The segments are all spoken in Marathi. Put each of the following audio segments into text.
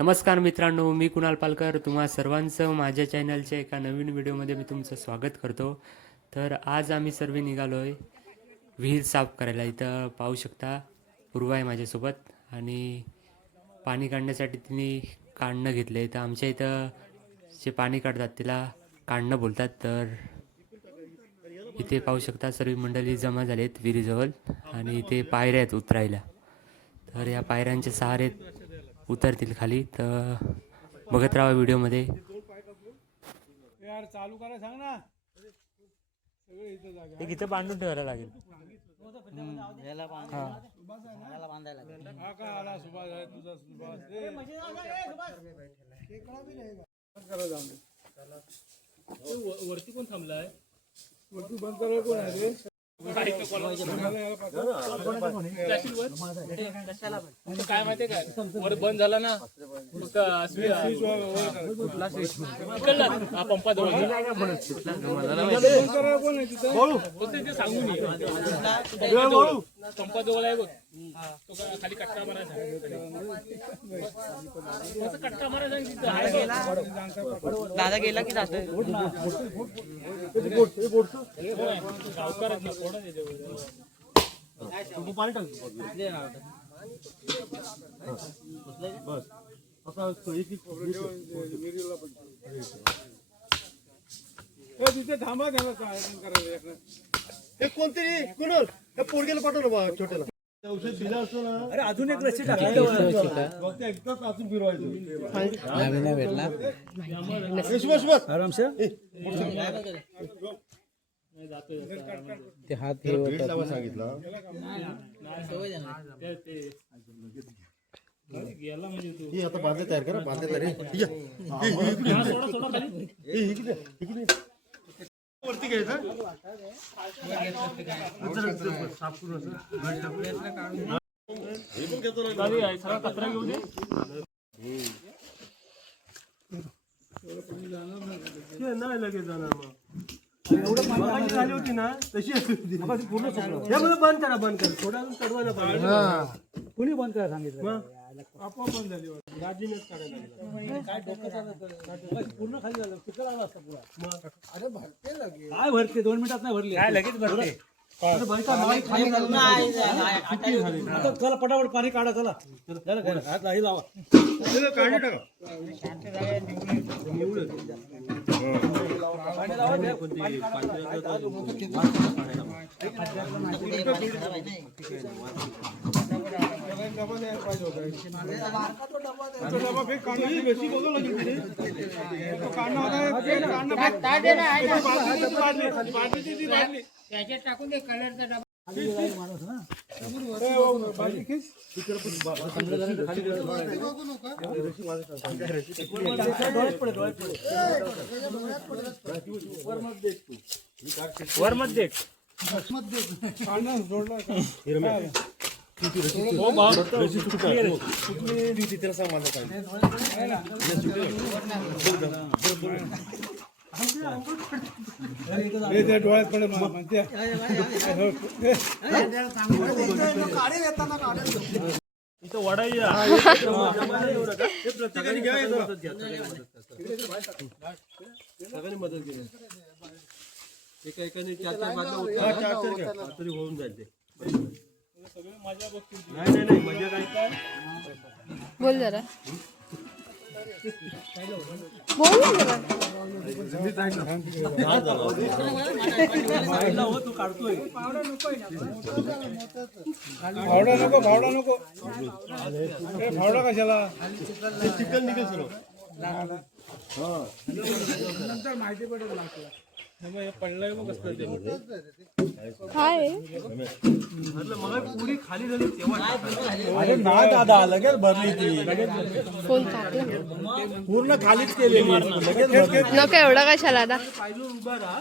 नमस्कार मित्रांनो मी कुणाल पालकर. तुम्हा सर्वांचं माझ्या चॅनलच्या एका नवीन व्हिडिओमध्ये मी तुमचं स्वागत करतो. तर आज आम्ही सर्व निघालो आहे विहीर साफ करायला. इथं पाहू शकता पूर्वा आहे माझ्यासोबत आणि पाणी काढण्यासाठी तिने काढणं घेतलं आहे तर आमच्या इथं जे पाणी काढतात तिला काढणं बोलतात. तर इथे पाहू शकता सर्व मंडळी जमा झालेत विहिरीजवळ आणि इथे पायऱ्या आहेत उतरायला. तर या पायऱ्यांचे सहारे उतरतील खाली. तर बघत राहा व्हिडिओमध्ये. यार चालू करा सांग ना. एक इथं बांधून ठेवायला लागेल. वरती कोण थांबलाय? वरती बंद करायला कोण आहे. काय माहितीये काय वर बंद झाला ना पंपा जवळ सांगून पंपा जवळ आहे बघ तो खाली कट्टा मारायचा मारायचा. दादा गेला की पण. ए, तिथे थांबा त्याला काय करायला. हे कोणतरी कुणाल त्या पोरगेला पाठवलं बा छोट्याला औषध दिलं असतो ना अरे अजून एक लसी फक्त एकदाच अजून फिरवायचं सुभाष, सुभाष. म्हणजे तू ही आता बांधले तयार करा बांधले तयार हे. हे, हे, इकडे. हे, इकडे, इकडे. वरती घ्यायचं? कचरा घेऊन नाही लगेच जाणार मग. एवढं पाणी झाली होती ना तशी असली होती. पूर्ण हे मला बंद करा बंद करा. थोडा वेळ चढवायला पाहिजे कुणी बंद करायला सांगितलं? आपोआप बंद झाली. पूर्ण खाली झालं. तिकडे आला असता पुरा. अरे भरते लगेच. काय भरते? दोन मिनिटात नाही भरली. काय लगेच भरते? चला पटापट पाणी काढा चला. हात लाही लावा. काढून टाका. तो डबा फेक काढला वर जोडलं का? तिथे सांग माझं काय बोल जरा. भावडा नको भावडा नको. भावडा कशाला? चिकन निघेल नंतर माहिती पडेल लागलं काय अरे नाही दादा लगेच भरली ती फोन कापला पूर्ण खालीच केलेली लगेच नको एवढा कशाला आता राहा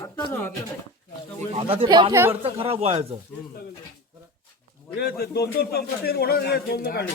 आता ना ते पाणी. वरचं खराब व्हायचं हे ते दोन दोन पंप ते होणार हे दोन दोन काढले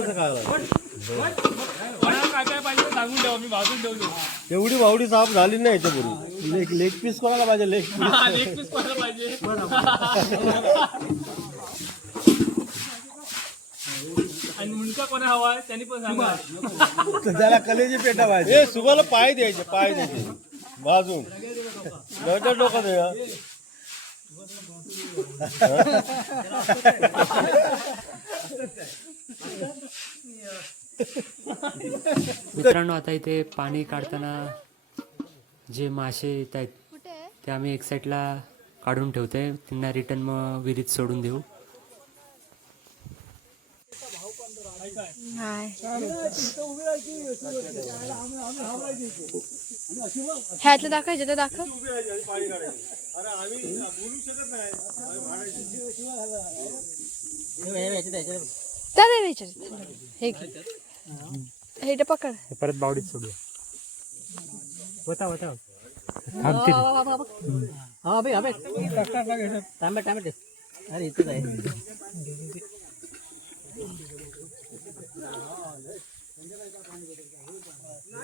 खायला काय काय एवढी वावडी साफ झाली नाही याच्यापूर्वी. लेग लेग पीस कोणाला पाहिजे? लेग पीस कोणाला पाहिजे? आणि मुंडका कोणा हवाय त्यांनी पण सांगा त्याला कलेची पेटा पाहिजे सुगाला पाय द्यायचे पाय द्यायचे. बाजून. डोक्यात डोकं द्या मित्रांनो आता इथे पाणी काढताना जे मासे येत आहेत आहे? ते आम्ही एक साईडला काढून ठेवतोय. त्यांना रिटर्न मग विहिरीत सोडून देऊ. ह्यातलं दाखवायचं तर दाखव. चालेल विचार हे. हे इथं पकड. परत बावडीत सोडू होता होता. अरे इथेच आहे.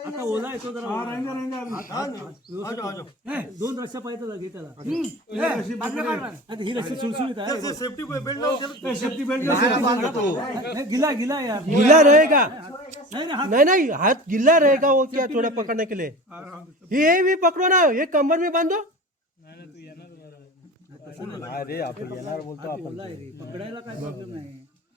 आता ओला आहे तो जरा दोन रस्त्या पाहिजे घे त्याला आता ही रस्सी सुलसुलीत आहे सेफ्टी बेल्ट सेफ्टी बेल्ट गिला गिला यार गिला रहेगा नहीं नहीं हाथ गिला रहेगा वो क्या थोड़ा पकड़ने के लिए ये भी पकड़ो ना ये कमर में बांधो अरे आपण येणार बोलतो आपण पकडायला काय प्रॉब्लेम नाही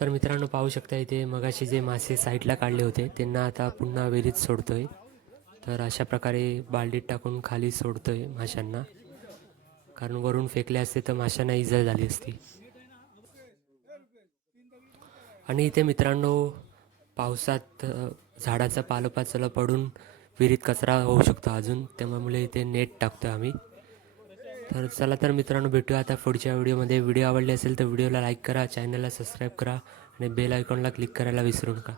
तर मित्रांनो पाहू शकता इथे मगाशी जे मासे साईडला काढले होते त्यांना आता पुन्हा विहिरीत सोडतोय. तर अशा प्रकारे बालडीत टाकून खाली सोडतोय माशांना. कारण वरून फेकले असते तर माशांना इजा झाली असती. आणि इथे मित्रांनो पावसात झाडाचा पालोपाचला पडून विहिरीत कचरा होऊ शकतो अजून. त्यामुळे इथे नेट टाकतो आम्ही. तर चला तर मित्रांनो भेटूया आता पुढच्या व्हिडिओमध्ये. व्हिडिओ आवडले असेल तर व्हिडिओला लाईक करा चॅनलला सबस्क्राईब करा आणि बेल आयकॉनला क्लिक करायला विसरू नका.